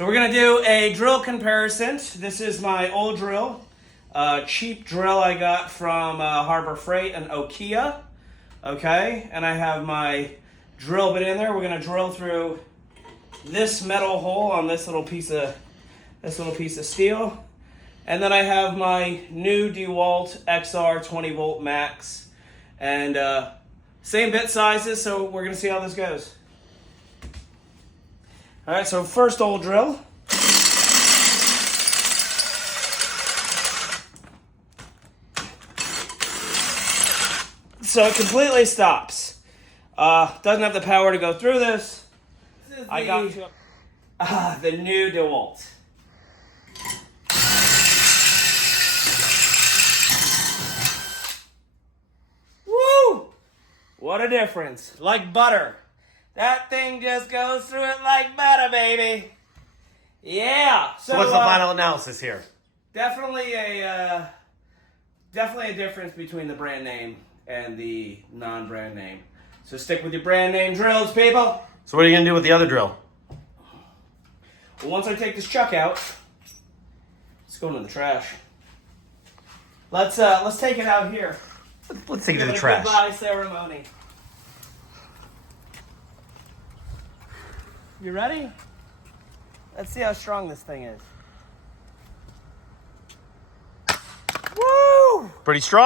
So we're gonna do a drill comparison. This is my old drill, cheap drill I got from Harbor Freight and Aokia. Okay, and I have my drill bit in there. We're gonna drill through this metal hole on this little piece of steel, and then I have my new Dewalt XR 20 volt max, and same bit sizes. So we're gonna see how this goes. All right, so first old drill. So it completely stops. Doesn't have the power to go through this. I got the new Dewalt. Woo! What a difference. Like butter. That thing just goes through it like butter, baby. Yeah. So what's the final analysis here? Definitely a difference between the brand name and the non-brand name. So stick with your brand name drills, people. So what are you going to do with the other drill? Well, once I take this chuck out, it's going in the trash. Let's take it out here. Let's take it to the Give trash. Goodbye ceremony. You ready? Let's see how strong this thing is. Woo! Pretty strong.